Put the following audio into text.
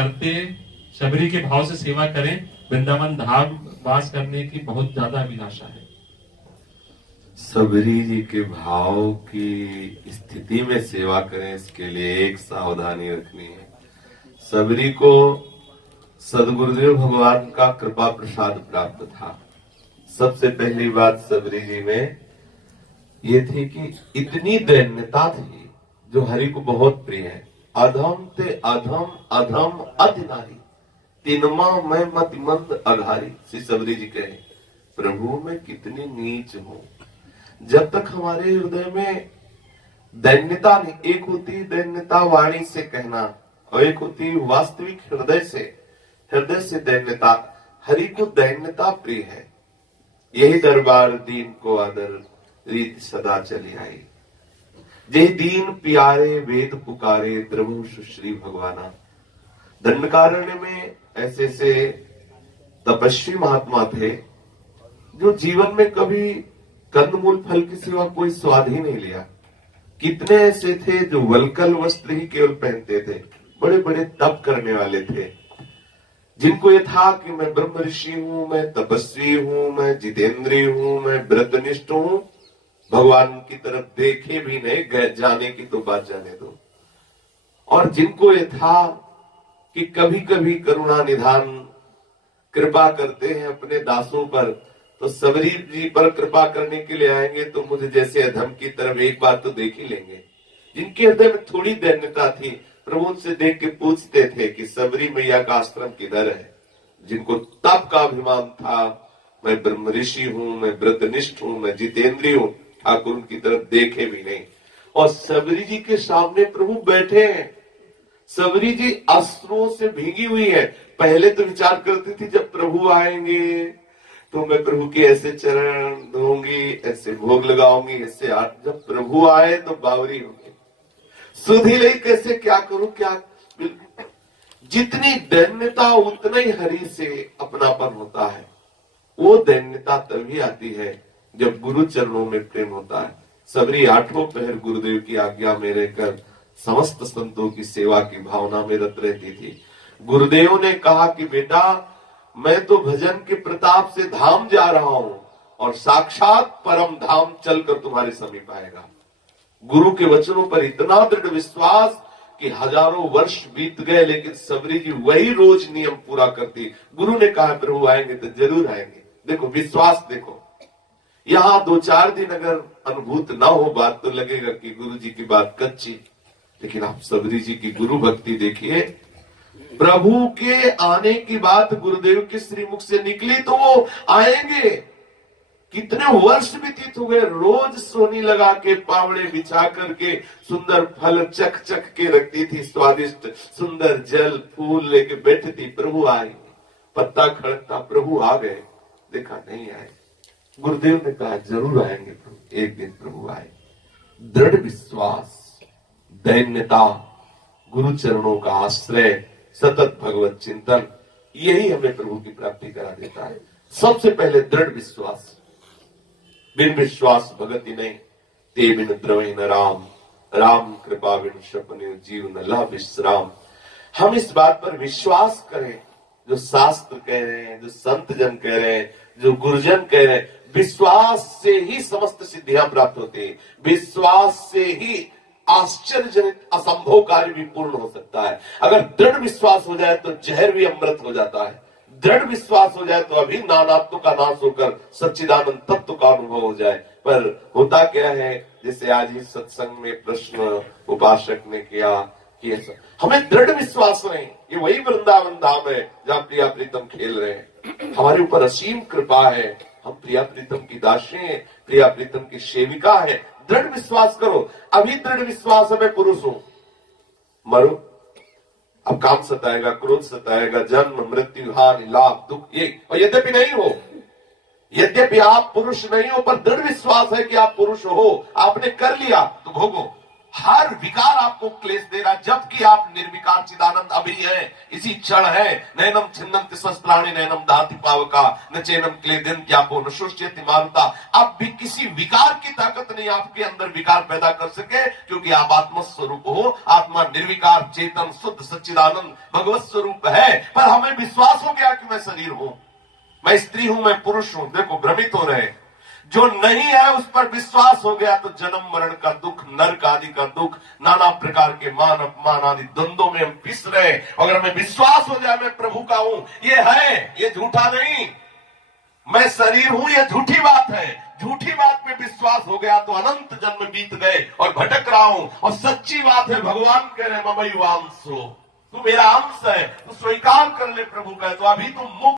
करते, शबरी के भाव से सेवा करें। वृंदावन धाम वास करने की बहुत ज्यादा अभिलाषा है। सबरी जी के भाव की स्थिति में सेवा करें, इसके लिए एक सावधानी रखनी है। सबरी को सदगुरुदेव भगवान का कृपा प्रसाद प्राप्त था। सबसे पहली बात सबरी जी में ये थी कि इतनी दैन्यता थी जो हरि को बहुत प्रिय है। अधम ते अधम अधम अति नारी, तिनमा मैं मति मंद अघारी। श्री सबरी जी कहे, प्रभु मैं कितनी नीच हूं। जब तक हमारे हृदय में दैन्यता नहीं, एक होती दैन्यता वाणी से कहना और एक होती वास्तविक हृदय से दैन्यता। हरि को दैन्यता प्रिय है। यही दरबार दीन को आदर रीत सदा चली आई। जय दीन प्यारे वेद पुकारे, द्रवु सुश्री भगवाना। दंडकारण्य में ऐसे ऐसे तपस्वी महात्मा थे जो जीवन में कभी कंदमूल फल के सिवा कोई स्वाद ही नहीं लिया। कितने ऐसे थे जो वलकल वस्त्र ही केवल पहनते थे। बड़े बड़े तप करने वाले थे, जिनको ये था कि मैं ब्रह्म ऋषि हूं, मैं तपस्वी हूं, मैं जितेंद्रिय हूं, मैं व्रतनिष्ठ हूं। भगवान की तरफ देखे भी नहीं, जाने की तो बात जाने दो। और जिनको ये था कि कभी कभी करुणा निधान कृपा करते हैं अपने दासों पर, तो सबरी जी पर कृपा करने के लिए आएंगे तो मुझे जैसे अधम की तरफ एक बार तो देख ही लेंगे। जिनके हृदय में थोड़ी दैन्यता थी, प्रभु उनसे देख के पूछते थे कि सबरी मैया का आश्रम किधर है। जिनको तप का अभिमान था, मैं ब्रह्म ऋषि हूं, मैं व्रतनिष्ठ हूं, मैं जितेंद्रिय हूं, ठाकुर उनकी तरफ देखे भी नहीं। और सबरी जी के सामने प्रभु बैठे हैं। सबरी जी अश्रुओं से भीगी हुई है। पहले तो विचार करती थी जब प्रभु आएंगे तो मैं प्रभु के ऐसे चरण धोऊंगी, ऐसे भोग लगाऊंगी, ऐसे जब प्रभु आए तो बावरी होंगी, सुधी लई कैसे क्या करूं क्या। जितनी दैन्यता उतना ही हरि से अपनापन होता है। वो दैन्यता तभी आती है जब गुरु चरणों में प्रेम होता है। सबरी आठों पहर गुरुदेव की आज्ञा में रहकर समस्त संतों की सेवा की भावना में रत रहती थी। गुरुदेव ने कहा कि बेटा, मैं तो भजन के प्रताप से धाम जा रहा हूं और साक्षात परम धाम चलकर तुम्हारे समीप आएगा। गुरु के वचनों पर इतना दृढ़ विश्वास कि हजारों वर्ष बीत गए, लेकिन सबरी जी वही रोज नियम पूरा करती। गुरु ने कहा प्रभु आएंगे तो जरूर आएंगे। देखो विश्वास, देखो यहां 2-4 दिन अगर अनुभूत ना हो बात तो लगेगा कि गुरु जी की बात कच्ची, लेकिन आप सबरी जी की गुरु भक्ति देखिए। प्रभु के आने की बात गुरुदेव के श्रीमुख से निकली तो वो आएंगे। कितने वर्ष व्यतीत हो गए, रोज सोनी लगा के पावड़े बिछा करके सुंदर फल चख चख के रखती थी, स्वादिष्ट सुंदर जल फूल लेके बैठी थी। प्रभु आएंगे, पत्ता खड़कता, प्रभु आ गए, देखा नहीं आए। गुरुदेव ने कहा जरूर आएंगे प्रभु, एक दिन प्रभु आए। दृढ़ विश्वास, दैन्यता, गुरु चरणों का आश्रय, सतत भगवत चिंतन, यही हमें प्रभु की प्राप्ति करा देता है। सबसे पहले दृढ़ विश्वास। बिन विश्वास भगति नहीं, ते बिन द्रवै न राम, राम कृपा बिन शपने जीव न लह विश्राम। हम इस बात पर विश्वास करें जो शास्त्र कह रहे हैं, जो संत जन कह रहे हैं, जो गुरुजन कह रहे हैं। विश्वास से ही समस्त सिद्धियां प्राप्त होती है। विश्वास से ही आश्चर्यजनित असंभव कार्य भी पूर्ण हो सकता है। अगर दृढ़ विश्वास हो जाए तो जहर भी अमृत हो जाता है। दृढ़ विश्वास हो जाए तो अभी नानात्व का नाश होकर सच्चिदानंद तत्व का अनुभव हो जाए। पर होता क्या है, जैसे आज ही सत्संग में प्रश्न उपासक ने किया कि हमें दृढ़ विश्वास नहीं। ये वही वृंदावन धाम है जहाँ प्रिया प्रीतम खेल रहे हैं। हमारे ऊपर असीम कृपा है, हम प्रिया प्रीतम की दासी हैं, प्रिया प्रीतम की सेविका है। दृढ़ विश्वास करो। अभी दृढ़ विश्वास है मैं पुरुष हूं, मरो, अब काम सताएगा, क्रोध सताएगा, जन्म मृत्यु हानि लाभ दुख, ये। और यद्यपि नहीं हो, यद्यपि आप पुरुष नहीं हो, पर दृढ़ विश्वास है कि आप पुरुष हो, आपने कर लिया तो भोगो। हर विकार आपको क्लेश दे रहा है, जबकि आप निर्विकार चिदानंद अभी है, इसी क्षण है। नैनम छिन्नन्ति स्वस्त्राणि नैनम दाति पावका न चैनम क्लेदन्त्यापो न शुष्यति मारुता। अब भी किसी विकार की ताकत नहीं आपके अंदर विकार पैदा कर सके, क्योंकि आप आत्म स्वरूप हो। आत्मा निर्विकार चेतन शुद्ध सच्चिदानंद भगवत स्वरूप है। पर हमें विश्वास हो गया कि मैं शरीर हूं, मैं स्त्री हूं, मैं पुरुष हूं। देखो भ्रमित हो रहे। जो नहीं है उस पर विश्वास हो गया तो जन्म मरण का दुख, नरक आदि का दुख, नाना प्रकार के मान अपमान आदि द्वंद्वों में हम पिस रहे। अगर हमें विश्वास हो जाए मैं प्रभु का हूं, ये है, ये झूठा नहीं, मैं शरीर हूं, ये झूठी बात है। झूठी बात में विश्वास हो गया तो अनंत जन्म बीत गए और भटक रहा हूं। और सच्ची बात है, भगवान कह रहे ममैवांशो, तू मेरा अंश है, तू स्वीकार कर ले प्रभु का, तो अभी तुम मुक्त